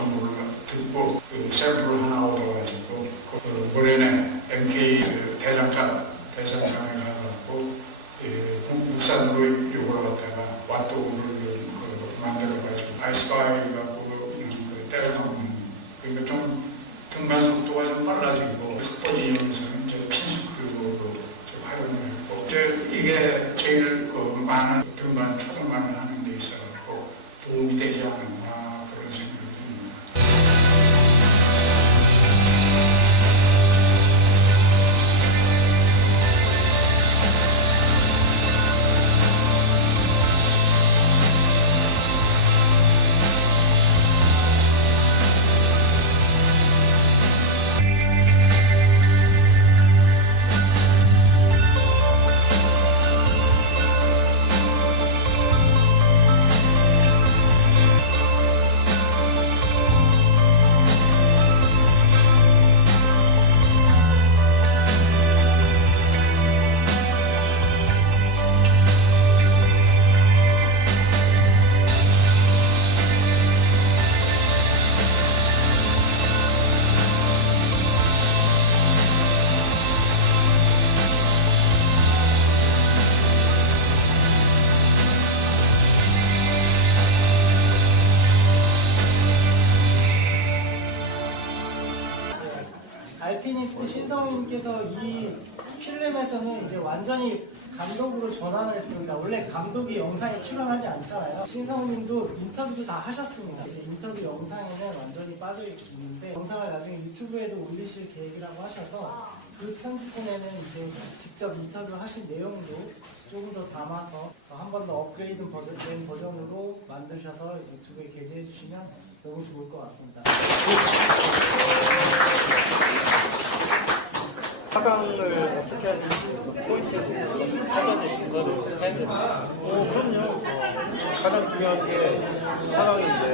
정보를 듣고 그 샘플을 하나 얻어가지고 그 모레는 MK 그 대장간에 가고 국산으로 요걸 갖다가 왓도그를 만들어가지고 아이스바이 갖고 때려넣는 그러니까 좀 등반 속도가 좀 빨라지고 흑버지용에서는 친수크로 활용을 했고 이게 제일 많은 등반 초등반을 하는 데 있어서 도움이 되지 않았나 그런 생각이 듭니다. 알피니스트 신성우님께서 이 필름에서는 이제 완전히 감독으로 전환을 했습니다. 원래 감독이 영상에 출연하지 않잖아요. 신성우님도 인터뷰도 다 하셨습니다. 이제 인터뷰 영상에는 완전히 빠져 있는데 영상을 나중에 유튜브에도 올리실 계획이라고 하셔서 그 편집본에는 이제 직접 인터뷰 하신 내용도 조금 더 담아서 한 번 더 업그레이드 된 버전으로 만드셔서 유튜브에 게재해 주시면 너무 좋을 것 같습니다. 하강을 어떻게 하는지 포인트로 사전에 증거를 해야 됩니다. 그럼요. 가장 중요한 게 하강인데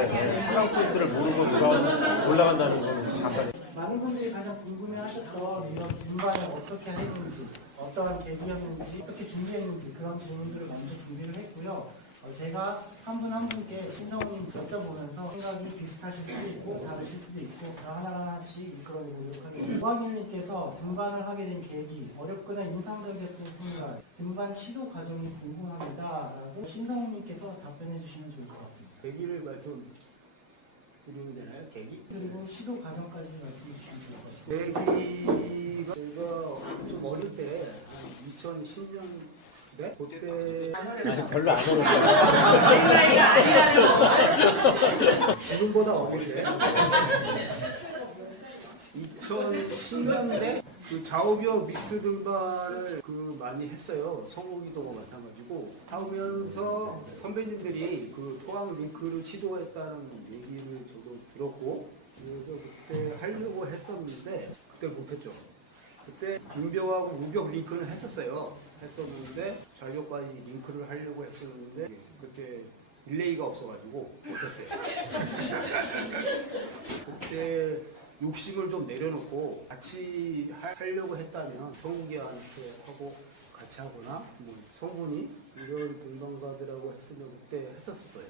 하강 포인트를 모르고 누가 올라간다는 건 잠깐. 많은 분들이 가장 궁금해하셨던 이런 등반을 어떻게 했는지, 어떠한 계기였는지, 어떻게 준비했는지 그런 질문들을 먼저 준비를 했고요. 제가 한 분 한 분께 신성우님 여쭤보면서 생각이 비슷하실 수도 있고 다르실 수도 있고 하나하나씩 이끌어내보도록 하겠습니다. 오광일님께서 등반을 하게 된 계기, 어렵거나 인상적이었던 순간, 등반 시도 과정이 궁금합니다. 라고 신성우님께서 답변해 주시면 좋을 것 같습니다. 계기를 말씀드리면 되나요? 계기? 그리고 시도 과정까지 말씀해 주시면 좋을 것 같습니다. 계기가 제가 좀 어릴 때, 한 2010년 네? 그때 아니, 별로 안 어려워요. 지금보다 어릴 때 2010년대 그 좌우벽 믹스 등반을 많이 했어요. 성우기도 마찬가지고 하면서 선배님들이 그 토항 링크를 시도했다는 얘기를 저도 들었고 그래서 그때 하려고 했었는데 그때 못했죠. 그때 빈벽하고 우벽 링크는 했었는데 좌벽까지 링크를 하려고 했었는데 그때 릴레이가 없어가지고 못했어요. 그때 욕심을 좀 내려놓고 같이 하려고 했다면 성욱이한테 하고 같이 하거나 뭐 성훈이 이런 등반가들하고 했으면 그때 했었을 거예요.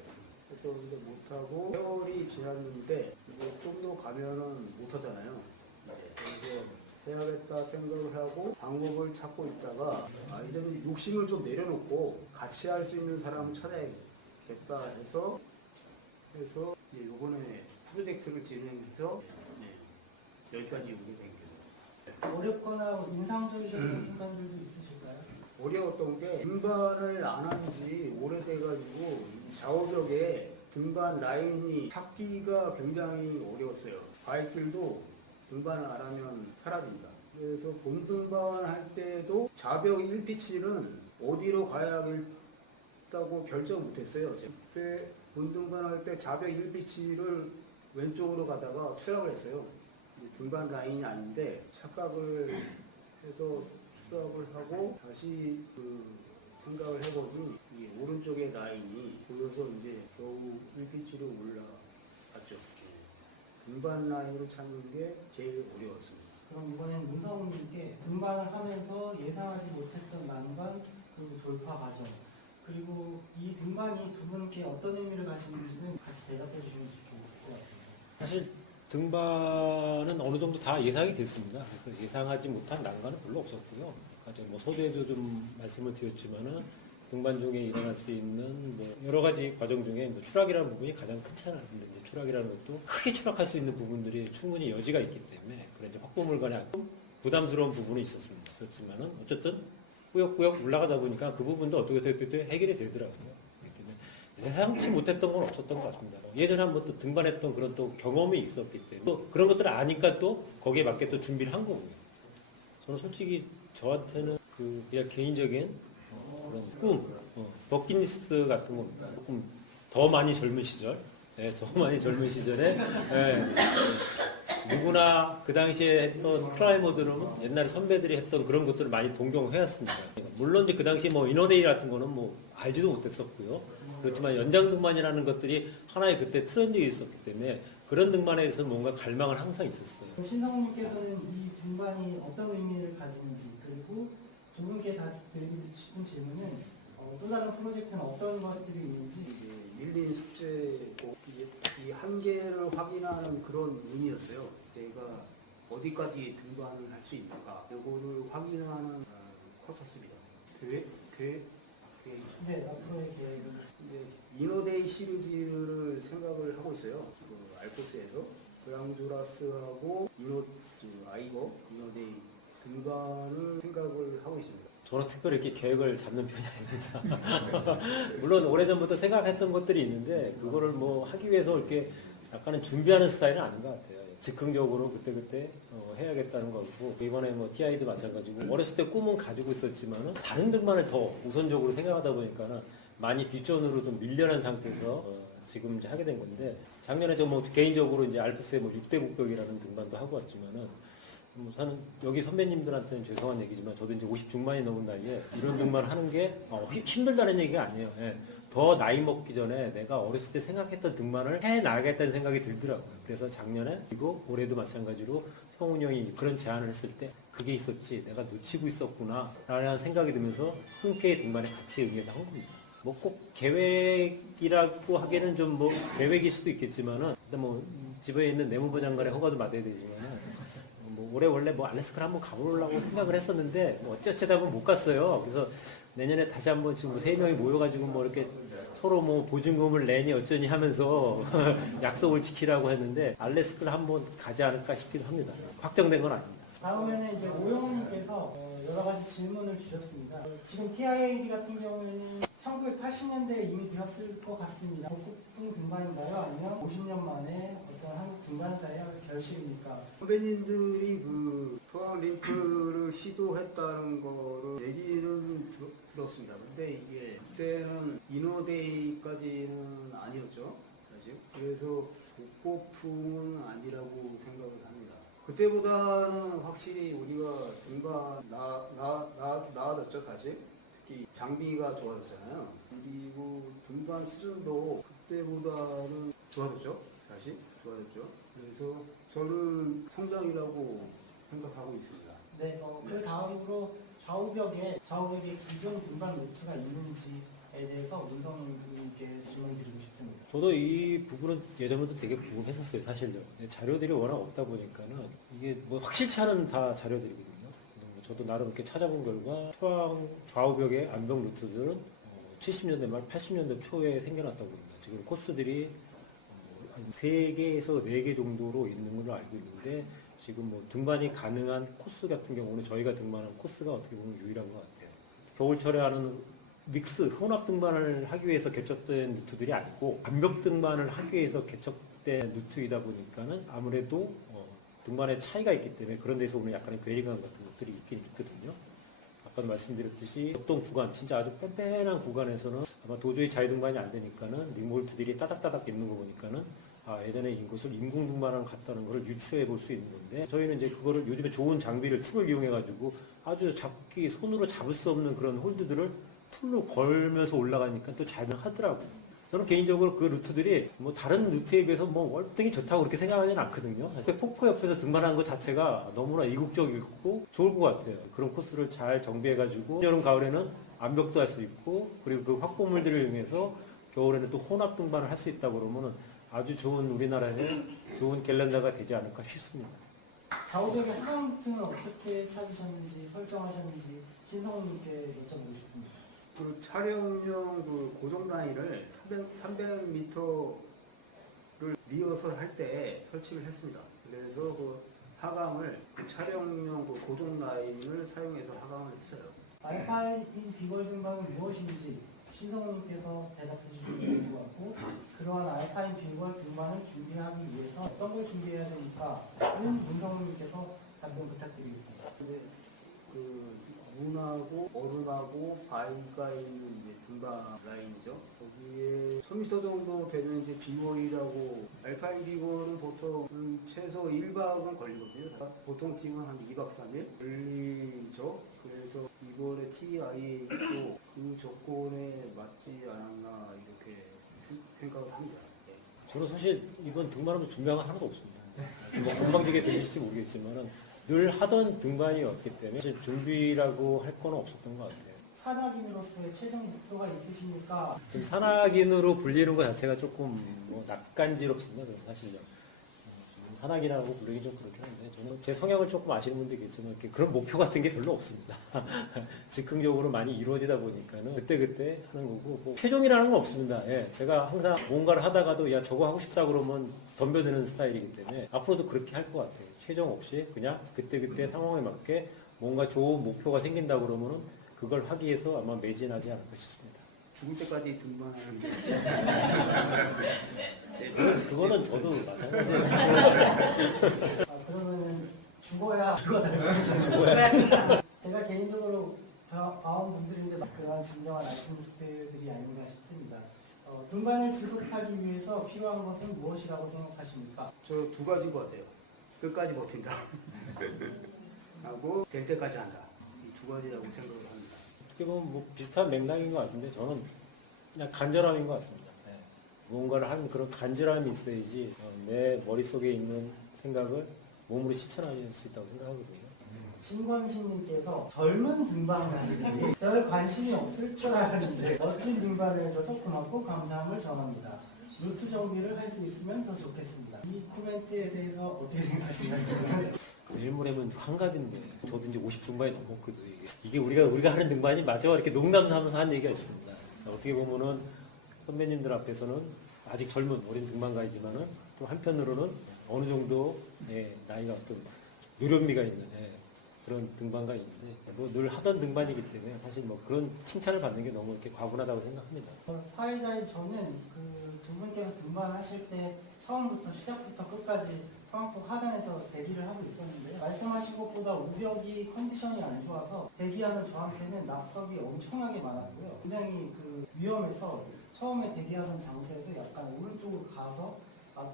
그래서 근데 못하고 세월이 지났는데 좀 더 가면은 못하잖아요. 그래서 해야겠다 생각을 하고 방법을 찾고 있다가 이제는 욕심을 좀 내려놓고 같이 할 수 있는 사람을 찾아야겠다 해서 이제 요번에 프로젝트를 진행해서 여기까지 오게 된 거죠. 어렵거나 인상적이셨던 순간들도 있으실까요? 어려웠던 게 등반을 안 한 지 오래돼가지고 좌우벽에 등반 라인이 찾기가 굉장히 어려웠어요. 바위길도 등반을 안 하면 사라집니다. 그래서 본등반 할 때도 좌벽 1피치는 어디로 가야겠다고 결정 못했어요. 그때 본등반 할 때 좌벽 1피치를 왼쪽으로 가다가 추락을 했어요. 등반 라인이 아닌데 착각을 해서 추락을 하고 다시 생각을 해보니 이 오른쪽의 라인이 보여서 이제 겨우 1피치로 올라갔죠. 등반 라인으로 찾는 게 제일 어려웠습니다. 그럼 이번에는 문성우님께 등반을 하면서 예상하지 못했던 난관 그리고 돌파 과정 그리고 이 등반이 두 분께 어떤 의미를 가지는지는 같이 대답해 주시면 좋을 것 같습니다. 사실 등반은 어느 정도 다 예상이 됐습니다. 그래서 예상하지 못한 난관은 별로 없었고요. 아까 뭐 소대도 좀 말씀을 드렸지만은 등반 중에 일어날 수 있는 뭐 여러 가지 과정 중에 뭐 추락이라는 부분이 가장 크잖아요. 근데 이제 추락이라는 것도 크게 추락할 수 있는 부분들이 충분히 여지가 있기 때문에 그런 이제 확보물관에 좀 부담스러운 부분이 있었지만은 어쨌든 꾸역꾸역 올라가다 보니까 그 부분도 어떻게 해결이 되더라고요. 그렇기 때문에 예상치 못했던 건 없었던 것 같습니다. 예전에 한번 또 등반했던 그런 또 경험이 있었기 때문에 또 그런 것들을 아니까 또 거기에 맞게 또 준비를 한 거고요. 저는 솔직히 저한테는 그 그냥 개인적인 그런 꿈, 버킷리스트 같은 겁니다. 조금 더 많이 젊은 시절, 더 많이 젊은 시절에 누구나 그 당시에 했던 클라이머들은 옛날에 선배들이 했던 그런 것들을 많이 동경해왔습니다. 물론 이제 그 당시 뭐 인어데이 같은 거는 뭐 알지도 못했었고요. 그렇지만 연장 등반이라는 것들이 하나의 그때 트렌드가 있었기 때문에 그런 등반에 대해서 뭔가 갈망은 항상 있었어요. 신성님께서는 이 등반이 어떤 의미를 가지는지 그리고 두 분께 다 드리고 싶은 질문은 또 다른 프로젝트는 어떤 것들이 있는지 이게 밀린 숙제고 이 한계를 확인하는 그런 의미였어요. 내가 어디까지 등반을 할 수 있는가 이거를 확인하는 코스였습니다. 계획. 네, 앞으로의 계획은 근데 이너데이 시리즈를 생각을 하고 있어요. 그 알프스에서 그랑주라스하고 아이거 이너데이 등반을 생각을 하고 있습니다. 저는 특별히 이렇게 계획을 잡는 편이 아닙니다. 물론 오래전부터 생각했던 것들이 있는데 그거를 뭐 하기 위해서 이렇게 약간은 준비하는 스타일은 아닌 것 같아요. 즉흥적으로 그때 해야겠다는 거고 이번에 뭐 TI도 마찬가지고 어렸을 때 꿈은 가지고 있었지만은 다른 등반을 더 우선적으로 생각하다 보니까는 많이 뒷전으로 좀 밀려난 상태에서 지금 이제 하게 된 건데 작년에 저 뭐 개인적으로 이제 알프스의 뭐 6대 북벽이라는 등반도 하고 왔지만은 저는 여기 선배님들한테는 죄송한 얘기지만 저도 이제 50 중반이 넘은 나이에 이런 등반 하는 게 힘들다는 얘기가 아니에요. 예. 더 나이 먹기 전에 내가 어렸을 때 생각했던 등반을 해나가겠다는 생각이 들더라고요. 그래서 작년에 그리고 올해도 마찬가지로 성훈이 형이 그런 제안을 했을 때 그게 있었지 내가 놓치고 있었구나 라는 생각이 들면서 흔쾌히 등반에 같이 응해서 한 겁니다. 뭐 꼭 계획이라고 하기에는 좀 뭐 계획일 수도 있겠지만은 근데 뭐 집에 있는 내무부 장관의 허가도 받아야 되지만은 뭐 올해 원래 뭐 알래스카를 한번 가보려고 생각을 했었는데 뭐 어쩌다 보면 못 갔어요. 그래서 내년에 다시 한번 지금 뭐 3명이 모여가지고 뭐 이렇게 서로 뭐 보증금을 내니 어쩌니 하면서 약속을 지키라고 했는데 알래스카를 한번 가지 않을까 싶기도 합니다. 확정된 건 아닙니다. 다음에는 이제 오영훈님께서 여러 가지 질문을 주셨습니다. 지금 TIAD 같은 경우에는 1980년대에 이미 되었을 것 같습니다. 복고풍 등반인가요? 아니면 50년 만에 어떤 한국 등반사의 결실입니까? 선배님들이 그 토양 링크를 시도했다는 거를 얘기는 들었습니다. 근데 이게 그때는 이너데이까지는 아니었죠. 사실. 그래서 복고풍은 아니라고 생각을 합니다. 그때보다는 확실히 우리가 등반 나아졌죠, 사실. 특히 장비가 좋아졌잖아요. 그리고 등반 수준도 그때보다는 좋아졌죠, 사실. 좋아졌죠. 그래서 저는 성장이라고 생각하고 있습니다. 네, 그 다음으로 좌우벽에 기존 등반 루트가 있는지에 대해서 문성님께 질문드리고 싶습니다. 저도 이 부분은 예전부터 되게 궁금했었어요, 사실요. 자료들이 워낙 없다 보니까는 이게 뭐 확실치 않은 다 자료들이거든요. 저도 나름 이렇게 찾아본 결과 토양 좌우벽의 암벽 루트들은 70년대 말 80년대 초에 생겨났다고 합니다. 지금 코스들이 한 3개에서 4개 정도로 있는 걸로 알고 있는데 지금 뭐 등반이 가능한 코스 같은 경우는 저희가 등반한 코스가 어떻게 보면 유일한 것 같아요. 겨울철에 하는 믹스, 혼합 등반을 하기 위해서 개척된 루트들이 아니고 암벽 등반을 하기 위해서 개척된 루트이다 보니까는 아무래도 등반의 차이가 있기 때문에 그런 데서 오는 약간의 괴리감 같은 것들이 있긴 있거든요. 아까 말씀드렸듯이 어떤 구간, 진짜 아주 뺀뺀한 구간에서는 아마 도저히 자유등반이 안 되니까는 링볼트들이 따닥따닥 있는 거 보니까는 예전에 이곳을 인공 등반을 갔다는 걸 유추해 볼 수 있는 건데 저희는 이제 그거를 요즘에 좋은 장비를 툴을 이용해 가지고 아주 손으로 잡을 수 없는 그런 홀드들을 툴로 걸면서 올라가니까 또 잘 하더라고요. 저는 개인적으로 그 루트들이 뭐 다른 루트에 비해서 뭐 월등히 좋다고 그렇게 생각하지는 않거든요. 폭포 옆에서 등반하는 것 자체가 너무나 이국적이고 좋을 것 같아요. 그런 코스를 잘 정비해가지고 여름 가을에는 암벽도 할 수 있고 그리고 그 확보물들을 이용해서 겨울에는 또 혼합 등반을 할 수 있다 그러면은 아주 좋은 우리나라의 좋은 갤런더가 되지 않을까 싶습니다. 좌우벽의 하강 루트는 어떻게 찾으셨는지 설정하셨는지 신성우님께 여쭤보고 싶습니다. 그 촬영용 그 고정 라인을 300m를 리허설 할 때 설치를 했습니다. 그래서 그 하강을 그 촬영용 그 고정 라인을 사용해서 하강을 했어요. 알파인 비걸 등반은 무엇인지 신성우님께서 대답해 주시면 좋을 것 같고, 그러한 알파인 비걸 등반을 준비하기 위해서 어떤 걸 준비해야 됩니까? 는 문성우님께서 답변 부탁드리겠습니다. 근데 그 문하고 얼음하고 바위가 있는 이제 등반 라인이죠. 거기에 1000m 정도 되는 이제 비월이라고, 알파인 비월은 보통 최소 1박은 걸리거든요. 보통 팀은 한 2박 3일 걸리죠. 그래서 비월의 TI에 있고 그 조건에 맞지 않았나 이렇게 생각을 합니다. 저는 사실 이번 등반하면서 준비한 건 하나도 없습니다. 뭐 건방지게 들릴지 모르겠지만은 늘 하던 등반이었기 때문에 사실 준비라고 할 건 없었던 것 같아요. 산악인으로서의 최종 목표가 있으십니까? 지금 산악인으로 불리는 것 자체가 조금 뭐 낯간지럽습니다. 저는 사실요. 산악인이라고 부르기 좀 그렇긴 한데, 저는 제 성향을 조금 아시는 분도 있겠지만 이렇게 그런 목표 같은 게 별로 없습니다. 즉흥적으로 많이 이루어지다 보니까는 그때그때 하는 거고, 뭐 최종이라는 건 없습니다. 예, 제가 항상 뭔가를 하다가도 야 저거 하고 싶다 그러면 덤벼드는 스타일이기 때문에 앞으로도 그렇게 할 것 같아요. 최종 없이 그냥 그때그때 상황에 맞게 뭔가 좋은 목표가 생긴다 그러면은 그걸 하기 위해서 아마 매진하지 않을까 싶습니다. 죽을 때까지 등반하는데 그거는 저도 마찬가지예요. 그러면은 죽어야 제가 개인적으로 봐온 분들인데 그러한 진정한 알프니스트들이 아닌가 싶습니다. 등반을 지속하기 위해서 필요한 것은 무엇이라고 생각하십니까? 저 두 가지인 것 같아요. 끝까지 버틴다 하고 될 때까지 한다. 이 두 가지라고 생각을 합니다. 어떻게 보면 뭐 비슷한 맥락인 것 같은데 저는 그냥 간절함인 것 같습니다. 네. 무언가를 하는 그런 간절함이 있어야지 내 머릿속에 있는 생각을 몸으로 실천할 수 있다고 생각하거든요. 신광신님께서 젊은 등반가들이 별 관심이 없을 줄 알았는데 멋진 등반을 해줘서 고맙고 감사함을 전합니다. 루트 정비를 할 수 있으면 더 좋겠습니다. 이 코멘트에 대해서 어떻게 생각하시나요? 내일 모레면 한갑인데 저도 이제 50 중반이 넘었거든요. 이게 우리가 하는 등반이 맞아? 이렇게 농담 삼아서 한 얘기가 있습니다. 어떻게 보면은 선배님들 앞에서는 아직 젊은 어린 등반가이지만은 또 한편으로는 어느 정도 나이가 어떤 노련미가 있는 그런 등반가 있는데 뭐 늘 하던 등반이기 때문에 사실 뭐 그런 칭찬을 받는 게 너무 이렇게 과분하다고 생각합니다. 사회자인 저는 두 분께서 등반하실 때 처음부터 시작부터 끝까지 토항토 하단에서 대기를 하고 있었는데 말씀하신 것보다 우벽이 컨디션이 안 좋아서 대기하는 저한테는 낙석이 엄청나게 많았고요. 굉장히 위험해서 처음에 대기하는 장소에서 약간 오른쪽으로 가서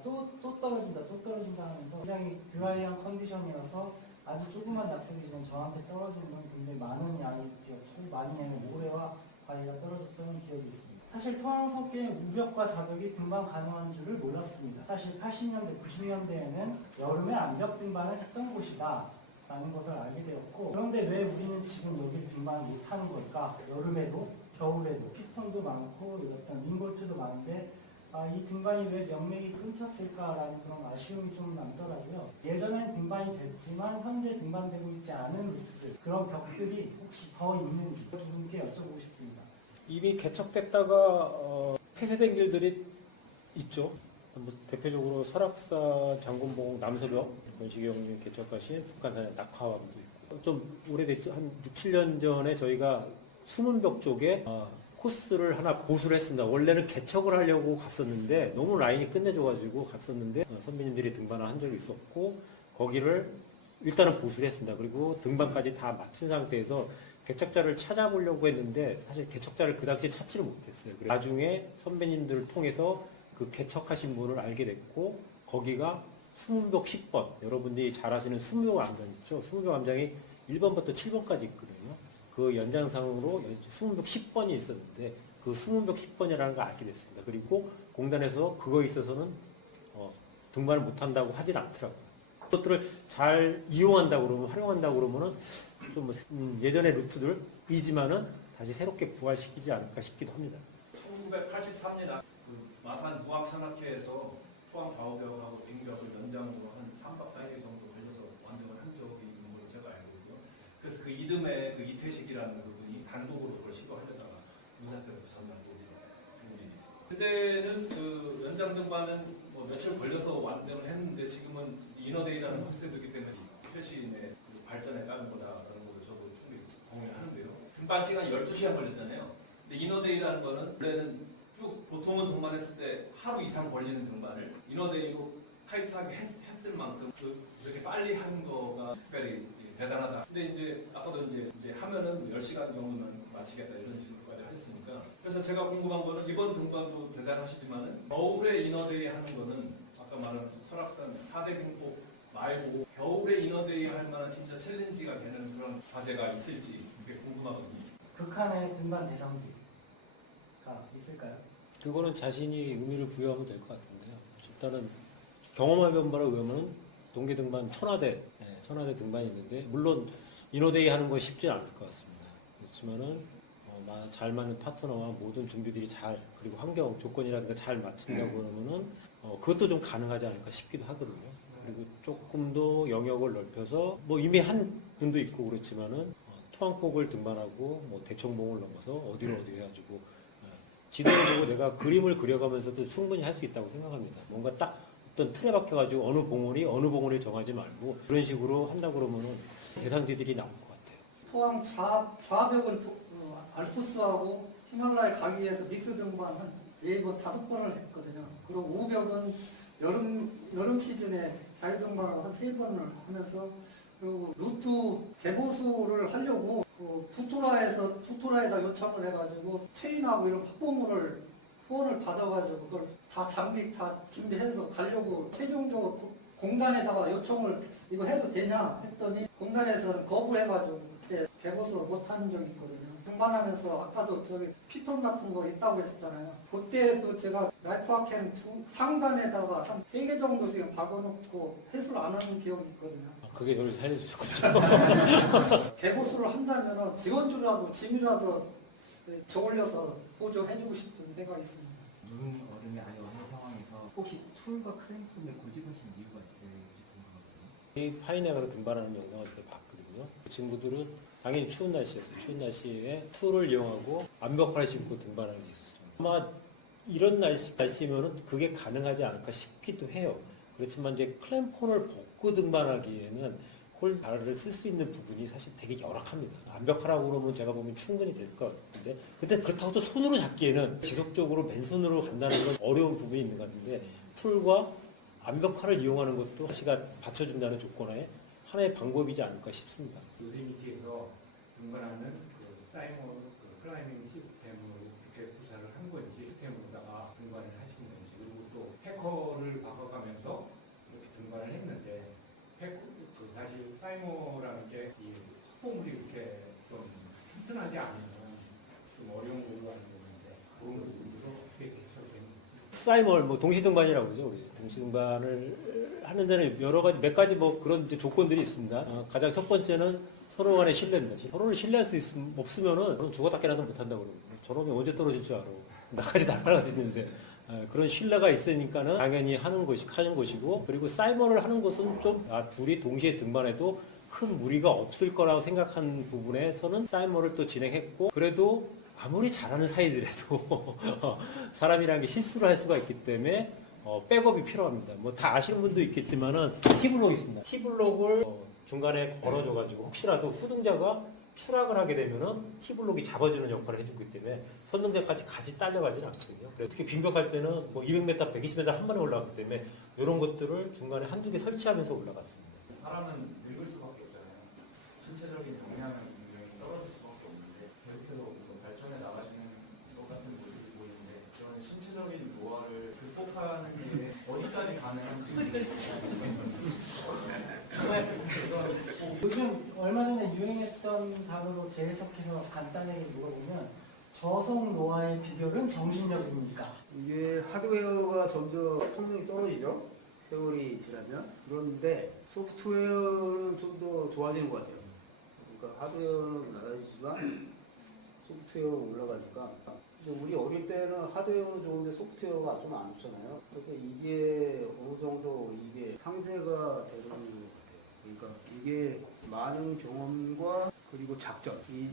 또 떨어진다 하면서 굉장히 드라이한 컨디션이어서 아주 조그만 낙석이지만 저한테 떨어지는 건 굉장히 많은 양의 모래와 바위가 떨어졌던 기억이 있습니다. 사실 토항석의 우벽과 자벽이 등반 가능한 줄을 몰랐습니다. 사실 80년대, 90년대에는 여름에 암벽 등반을 했던 곳이다 라는 것을 알게 되었고, 그런데 왜 우리는 지금 여기 등반을 못하는 걸까? 여름에도 겨울에도 피톤도 많고 어떤 링볼트도 많은데 이 등반이 왜 명맥이 끊겼을까라는 그런 아쉬움이 좀 남더라고요. 예전엔 등반이 됐지만 현재 등반되고 있지 않은 루트들, 그런 벽들이 혹시 더 있는지 두 분께 여쭤보고 싶습니다. 이미 개척됐다가 폐쇄된 길들이 있죠. 뭐 대표적으로 설악산, 장군봉, 남서벽, 권시경님이 개척하신 북한산의 낙화암도 있고, 좀 오래됐죠. 한 6, 7년 전에 저희가 수문벽 쪽에 코스를 하나 보수를 했습니다. 원래는 개척을 하려고 갔었는데 너무 라인이 끝내줘가지고 갔었는데 선배님들이 등반을 한 적이 있었고 거기를 일단은 보수를 했습니다. 그리고 등반까지 다 마친 상태에서 개척자를 찾아보려고 했는데 사실 개척자를 그 당시에 찾지를 못했어요. 나중에 선배님들을 통해서 그 개척하신 분을 알게 됐고 거기가 수문벽 10번, 여러분들이 잘 아시는 수문벽 암장 있죠. 수문벽 암장이 1번부터 7번까지 있거든요. 그 연장상으로 수문벽 10번이 있었는데 그 수문벽 10번이라는 걸 알게 됐습니다. 그리고 공단에서 그거에 있어서는 등반을 못한다고 하진 않더라고요. 그것들을 잘 이용한다고 그러면, 활용한다고 그러면은 좀 예전의 루트들이지만은 다시 새롭게 부활시키지 않을까 싶기도 합니다. 1983년 마산 무학산악회에서 이노데이라는 그분이 단독으로 그걸 시도하려다가 문사태로 전날도 죽은 일이 있어요. 그때는 그 연장 등반은 뭐 며칠 걸려서 완성을 했는데 지금은 이노데이라는 컨셉이기 때문에 최신의 그 발전에 따른 거다라는 것을 저도 충분히 동의하는데요. 등반 시간이 12시간 걸렸잖아요. 근데 이노데이라는 거는 원래는 쭉 보통은 등반했을 때 하루 이상 걸리는 등반을 이노데이로 타이트하게 했을 만큼 이렇게 빨리 하는 거가 특별히 대단하다. 근데 이제 아까도 이제 하면은 10시간 정도면 마치겠다 이런 식으로까지 하셨으니까. 그래서 제가 궁금한 거는 이번 등반도 대단하시지만은 겨울에 이너데이 하는 거는 아까 말한 설악산 4대 등폭 말고 겨울에 이너데이 할 만한 진짜 챌린지가 되는 그런 과제가 있을지 그게 궁금하거든요. 극한의 등반 대상지가 있을까요? 그거는 자신이 의미를 부여하면 될 것 같은데요. 일단은 경험해본 바에 의하면 동계 등반 천하대 등반이 있는데 물론 이노데이 하는 건 쉽지 않을 것 같습니다. 그렇지만은 잘 맞는 파트너와 모든 준비들이 잘 그리고 환경 조건이라든가 잘 맞춘다고 그러면은 그것도 좀 가능하지 않을까 싶기도 하거든요. 그리고 조금 더 영역을 넓혀서 뭐 이미 한 분도 있고 그렇지만은 토항폭을 등반하고 뭐 대청봉을 넘어서 어디로 어디 해가지고 지도를 보고 내가 그림을 그려가면서도 충분히 할 수 있다고 생각합니다. 뭔가 딱 어떤 틀에 박혀가지고 어느 봉우리 정하지 말고 그런 식으로 한다 그러면은 대상지들이 나올 것 같아요. 포항 좌벽을 알프스하고 히말라야 가기 위해서 믹스 등반 한 4번, 5번을 했거든요. 그리고 우벽은 여름 시즌에 자유등반을 한 3번을 하면서 그리고 루트 대보수를 하려고 푸토라에다 요청을 해가지고 체인하고 이런 확보물을 후원을 받아가지고 그걸 다 장비 다 준비해서 가려고 최종적으로 공단에다가 요청을 이거 해도 되냐 했더니 공단에서는 거부해가지고 그때 대보수를 못한 적이 있거든요. 등반하면서 아까도 저기 피톤 같은 거 있다고 했었잖아요. 그때도 제가 라이프와켄 상단에다가 한 3개 정도 지금 박아놓고 해수를 안 하는 기억이 있거든요. 그게 저를 살려주셨군요. 대보수를 한다면 직원주라도 짐이라도 저올려서 보조해주고 싶은 생각이 있습니다. 눈 얼음이 아예 없는 상황에서 혹시 툴과 크랭크를 고집하신 이유가 있을지 궁금하거든요. 이 파인에 가서 등반하는 영상을 그때 봤거든요. 그 친구들은 당연히 추운 날씨였어요. 추운 날씨에 툴을 이용하고 암벽화를 신고 등반하는 게 있었습니다. 아마 이런 날씨면은 그게 가능하지 않을까 싶기도 해요. 그렇지만 이제 클램폰을 벗고 등반하기에는 홀바를 쓸 수 있는 부분이 사실 되게 열악합니다. 암벽화라고 그러면 제가 보면 충분히 될 것 같은데 근데 그렇다고 또 손으로 잡기에는 지속적으로 맨손으로 간다는 건 어려운 부분이 있는 것 같은데 툴과 암벽화를 이용하는 것도 사실가 받쳐준다는 조건에 하나의 방법이지 않을까 싶습니다. 요세미티에서 등반하는 그 사이먼 클라이밍 시스템으로 이렇게 구사를 한 건지 시스템으로다가 등반을 하신 건지 그리고 또 패커를 바꿔가면서 이렇게 등반을 했는데 사실 사이머라는 게 이 확보물이 이렇게 좀 튼튼하지 않으면 좀 어려운 부분이 있는데 그런 부분으로 어떻게 대처되는지. 사이멀 뭐 동시등반이라고 그러죠. 우리 동시등반을 하는 데는 여러 가지 몇 가지 뭐 그런 이제 조건들이 있습니다. 가장 첫 번째는 서로 간의 신뢰입니다. 서로를 신뢰할 수 없으면은 저는 죽어 닦기라도 못한다고 그러고 저놈이 언제 떨어질 줄 알아. 나까지 날아갈 수 있는데 그런 신뢰가 있으니까는 당연히 하는 것이고 그리고 사이먼을 하는 것은 좀 둘이 동시에 등반해도 큰 무리가 없을 거라고 생각한 부분에서는 사이먼을 또 진행했고 그래도 아무리 잘하는 사이들에도 사람이라는 게 실수를 할 수가 있기 때문에 백업이 필요합니다. 뭐 다 아시는 분도 있겠지만은 T블록이 있습니다. T블록을 중간에 걸어줘가지고 혹시라도 후등자가 추락을 하게 되면은 T블록이 잡아주는 역할을 해주기 때문에 선등자까지 같이 딸려가지는 않거든요. 그래서 특히 빈벽할 때는 뭐 200m, 120m 한 번에 올라가기 때문에 이런 것들을 중간에 한두 개 설치하면서 올라갔습니다. 사람은 늙을 수밖에 없잖아요. 신체적인 영향이 떨어질 수밖에 없는데 계속해서 발전해 나가시는 것 같은 모습이 보이는데 그런 신체적인 노화를 극복하는 게 어디까지 가능한지 요즘 얼마 전에 유행했던 단어로 재해석해서 간단하게 물어보면 저속 노화의 비결은 정신력입니까? 이게 하드웨어가 점점 성능이 떨어지죠. 세월이 지나면. 그런데 소프트웨어는 좀 더 좋아지는 것 같아요. 그러니까 하드웨어는 낮아지지만 소프트웨어가 올라가니까 우리 어릴 때는 하드웨어는 좋은데 소프트웨어가 좀 안 좋잖아요. 그래서 이게 어느 정도 이게 상세가 되는 것 같아요. 그러니까 이게 많은 경험과 그리고 작전, 이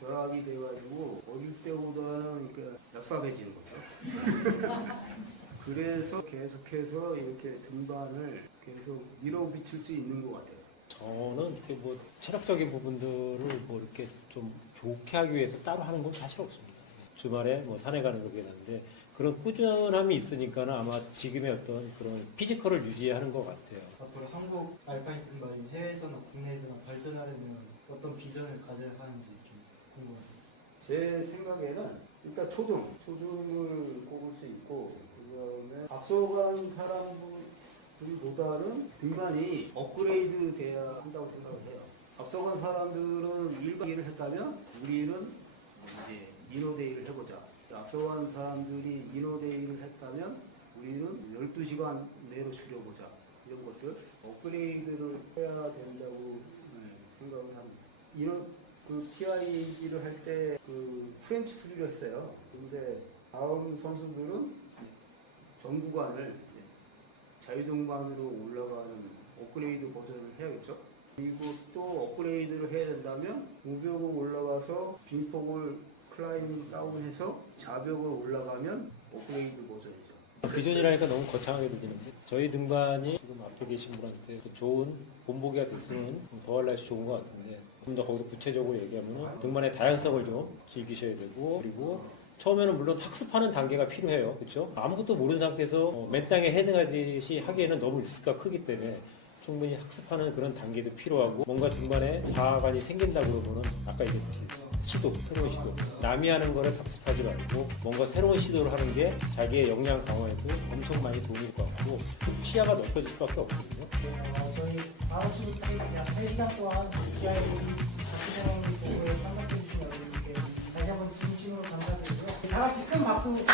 결합이 돼가지고 어릴 때보다는 이렇게 얍삽해지는 거죠. 그래서 계속해서 이렇게 등반을 계속 밀어붙일 수 있는 것 같아요. 저는 이렇게 뭐 체력적인 부분들을 뭐 이렇게 좀 좋게 하기 위해서 따로 하는 건 사실 없습니다. 주말에 뭐 산에 가는 거긴 한데 그런 꾸준함이 있으니까는 아마 지금의 어떤 그런 피지컬을 유지하는 것 같아요. 앞으로 한국 알파인 등반이 해외에서나 국내에서나 발전하려면 어떤 비전을 가져야 하는지 좀 궁금합니다. 제 생각에는 일단 초등을 꼽을 수 있고 그다음에 앞서간 사람들보다는 등반이 업그레이드 돼야 한다고 생각을 해요. 앞서간 사람들은 1박 2일을 했다면 우리는 이제 인호데이를 해보자. 앞서간 사람들이 인호데이를 했다면 우리는 12시간 내로 줄여보자. 이런 것들 업그레이드를 해야 된다고 생각을 합니다. 그 TIG를 할 때 그 프렌치 풀이를 했어요. 근데 다음 선수들은 전 구간을 자유등반으로 올라가는 업그레이드 버전을 해야겠죠. 그리고 또 업그레이드를 해야 된다면 우벽을 올라가서 빈폭을 클라이밍 다운해서 자벽을 올라가면 업그레이드 버전이죠. 비전이라니까 너무 거창하게 들리는데 저희 등반이 지금 앞에 계신 분한테 좋은 본보기가 됐으면 더 할날수 좋은 것 같은데 좀 더 거기서 구체적으로 얘기하면 등반의 다양성을 좀 즐기셔야 되고 그리고 처음에는 물론 학습하는 단계가 필요해요. 그렇죠? 아무것도 모르는 상태에서 맨 땅에 헤딩하듯이 하기에는 너무 리스크가 크기 때문에 충분히 학습하는 그런 단계도 필요하고 뭔가 등반에 자아관이 생긴다고 그러면 아까 얘기했듯이 새로운 시도 남이 하는 거를 답습하지 말고 뭔가 새로운 시도를 하는 게 자기의 역량 강화에도 엄청 많이 도움이 될 것 같고 시야가 넓어질 수밖에 없거든요. 저희 다음 시부터 약 3시간 동안 GI 자치생활 보고에 참석해주신 여러분께 다시 한번 진심으로 감사드리고요. 다 같이 큰 박수 한번